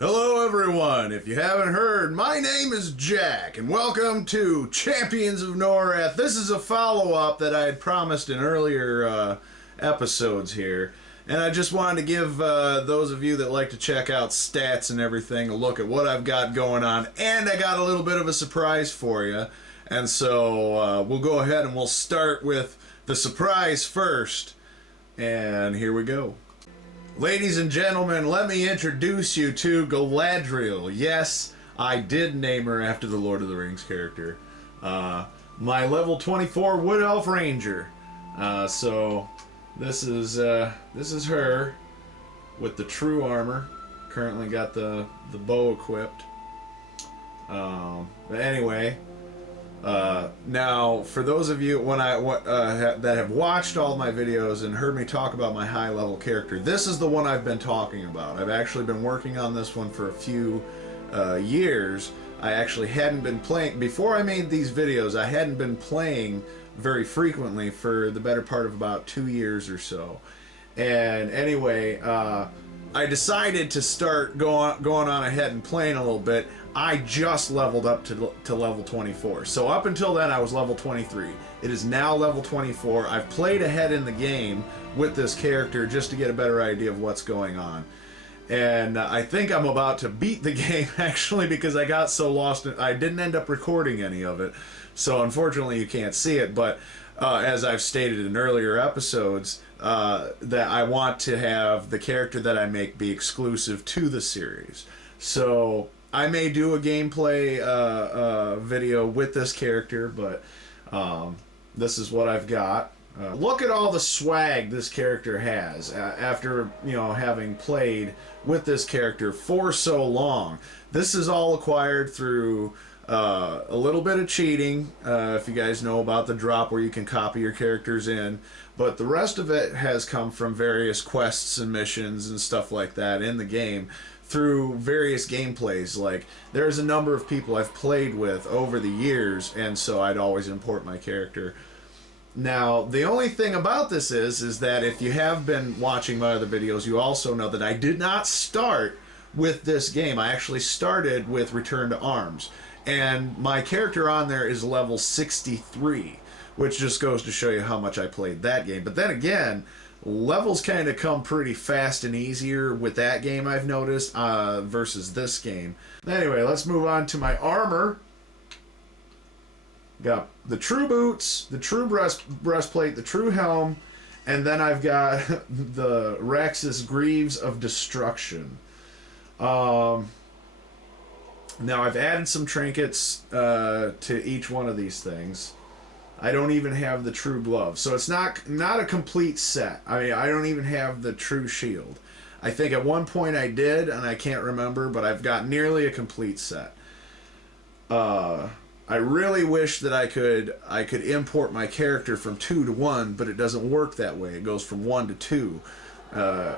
Hello everyone, if you haven't heard, my name is Jack, and welcome to Champions of Norrath. This is a follow-up that I had promised in earlier episodes here, and I just wanted to give those of you that like to check out stats and everything a look at what I've got going on, and I got a little bit of a surprise for you, and so we'll go ahead and we'll start with the surprise first, and here we go. Ladies and gentlemen, let me introduce you to Galadriel. Yes, I did name her after the Lord of the Rings character. My level 24 Wood Elf Ranger. So this is her with the true armor. Currently got the bow equipped. But anyway, now for those of you that have watched all my videos and heard me talk about my high level character, this is the one I've been talking about. I've actually been working on this one for a few years. I actually hadn't been playing before I made these videos. I hadn't been playing very frequently for the better part of about 2 years or so. And anyway, I decided to start going on ahead and playing a little bit. I just leveled up to level 24. So up until then I was level 23. It is now level 24. I've played ahead in the game with this character just to get a better idea of what's going on. And I think I'm about to beat the game actually, because I got so lost. I didn't end up recording any of it. So unfortunately you can't see it, but as I've stated in earlier episodes, that I want to have the character that I make be exclusive to the series. So I may do a gameplay video with this character, but this is what I've got. Look at all the swag this character has after, you know, having played with this character for so long. This is all acquired through a little bit of cheating, if you guys know about the drop where you can copy your characters in, but the rest of it has come from various quests and missions and stuff like that in the game through various gameplays. Like, there's a number of people I've played with over the years, and so I'd always import my character. Now, the only thing about this is that if you have been watching my other videos, you also know that I did not start with this game. I actually started with Return to Arms, and my character on there is level 63, which just goes to show you how much I played that game. But then again, levels kind of come pretty fast and easier with that game, I've noticed, versus this game. Anyway, let's move on to my armor. Got the true boots, the true breastplate, the true helm, and then I've got the Raxus Greaves of Destruction. Now I've added some trinkets to each one of these things. I don't even have the true glove, so it's not a complete set. I mean, I don't even have the true shield. I think at one point I did, and I can't remember, but I've got nearly a complete set. I really wish that I could import my character from 2 to 1, but it doesn't work that way. It goes from 1 to 2.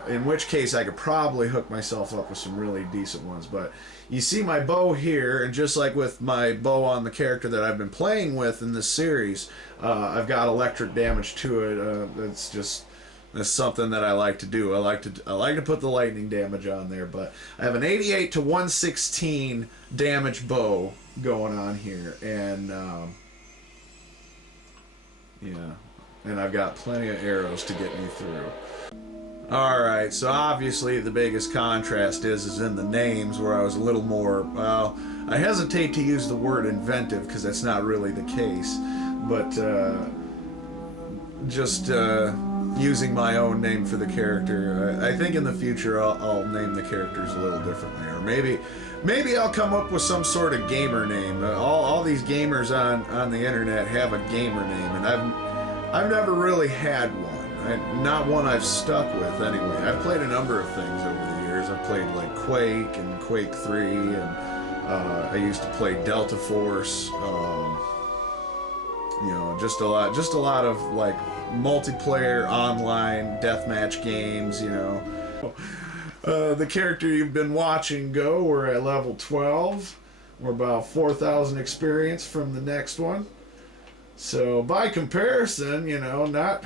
In which case I could probably hook myself up with some really decent ones. But you see my bow here, and just like with my bow on the character that I've been playing with in this series, I've got electric damage to it. It's something that I like to do. I like to put the lightning damage on there. But I have an 88 to 116 damage bow going on here, and yeah, and I've got plenty of arrows to get me through. Alright, so obviously the biggest contrast is in the names, where I was a little more, well, I hesitate to use the word inventive because that's not really the case, but just using my own name for the character. I think in the future I'll name the characters a little differently, or maybe I'll come up with some sort of gamer name. All these gamers on the internet have a gamer name, and I've never really had one. Not one I've stuck with, anyway. I've played a number of things over the years. I've played like Quake and Quake 3, and I used to play Delta Force. You know, just a lot of like multiplayer online deathmatch games. You know, the character you've been watching go, we're at level 12. We're about 4,000 experience from the next one. So by comparison, you know, not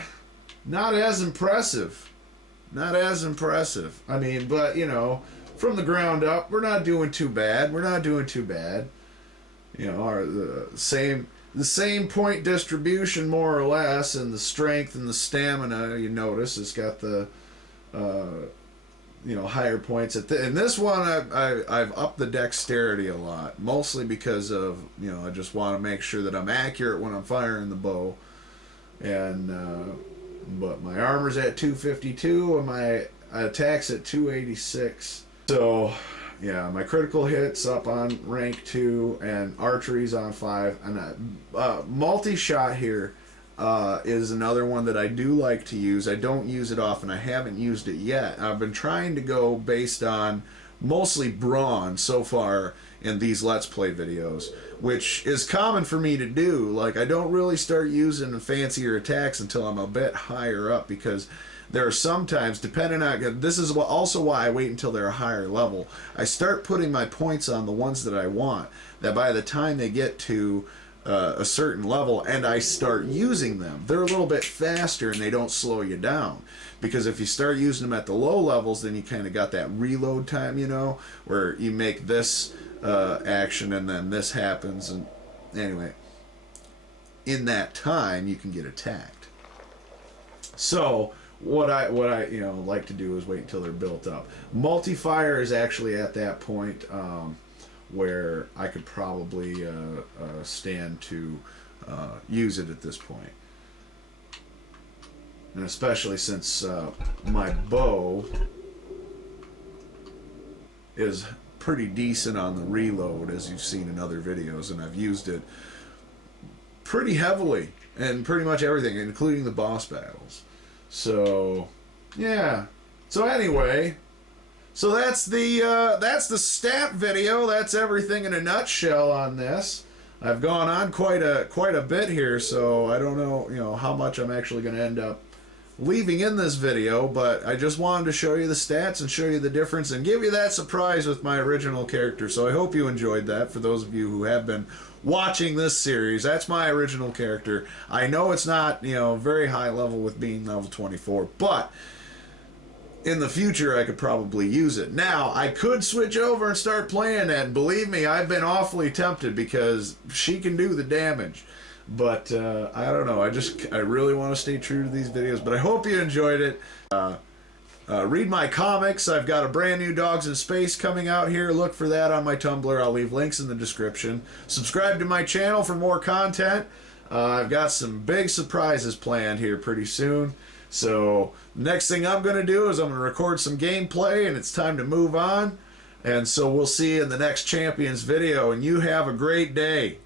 as impressive. Not as impressive. I mean, but, you know, from the ground up, we're not doing too bad. We're not doing too bad. You know, the same point distribution more or less, and the strength and the stamina. You notice it's got the you know, higher points. In this one, I've upped the dexterity a lot, mostly because of, you know, I just want to make sure that I'm accurate when I'm firing the bow. And but my armor's at 252 and my attack's at 286. So yeah, my critical hits up on rank 2 and archery's on 5. And multi-shot here is another one that I do like to use. I don't use it often. I haven't used it yet. I've been trying to go based on mostly brawn so far in these Let's Play videos, which is common for me to do. Like, I don't really start using fancier attacks until I'm a bit higher up, because there are sometimes, depending on, this is also why I wait until they're a higher level. I start putting my points on the ones that I want, that by the time they get to a certain level and I start using them, they're a little bit faster and they don't slow you down. Because if you start using them at the low levels, then you kind of got that reload time, you know, where you make this action and then this happens, and anyway, in that time you can get attacked. So what I you know, like to do is wait until they're built up. Multi-fire is actually at that point where I could probably stand to use it at this point. And especially since my bow is pretty decent on the reload, as you've seen in other videos, and I've used it pretty heavily in pretty much everything, including the boss battles. So yeah. So anyway, so that's the stat video. That's everything in a nutshell on this. I've gone on quite a bit here, so I don't know, you know, how much I'm actually going to end up leaving in this video, but I just wanted to show you the stats and show you the difference and give you that surprise with my original character. So I hope you enjoyed that. For those of you who have been watching this series, that's my original character. I know it's not, you know, very high level with being level 24, but in the future I could probably use it. Now, I could switch over and start playing that, and believe me, I've been awfully tempted because she can do the damage. But I don't know, I really want to stay true to these videos, but I hope you enjoyed it. Read my comics. I've got a brand new Dogs in Space coming out here. Look for that on my Tumblr. I'll leave links in the description. Subscribe to my channel for more content. I've got some big surprises planned here pretty soon. So next thing I'm going to do is I'm going to record some gameplay, and it's time to move on. And so we'll see you in the next Champions video, and you have a great day.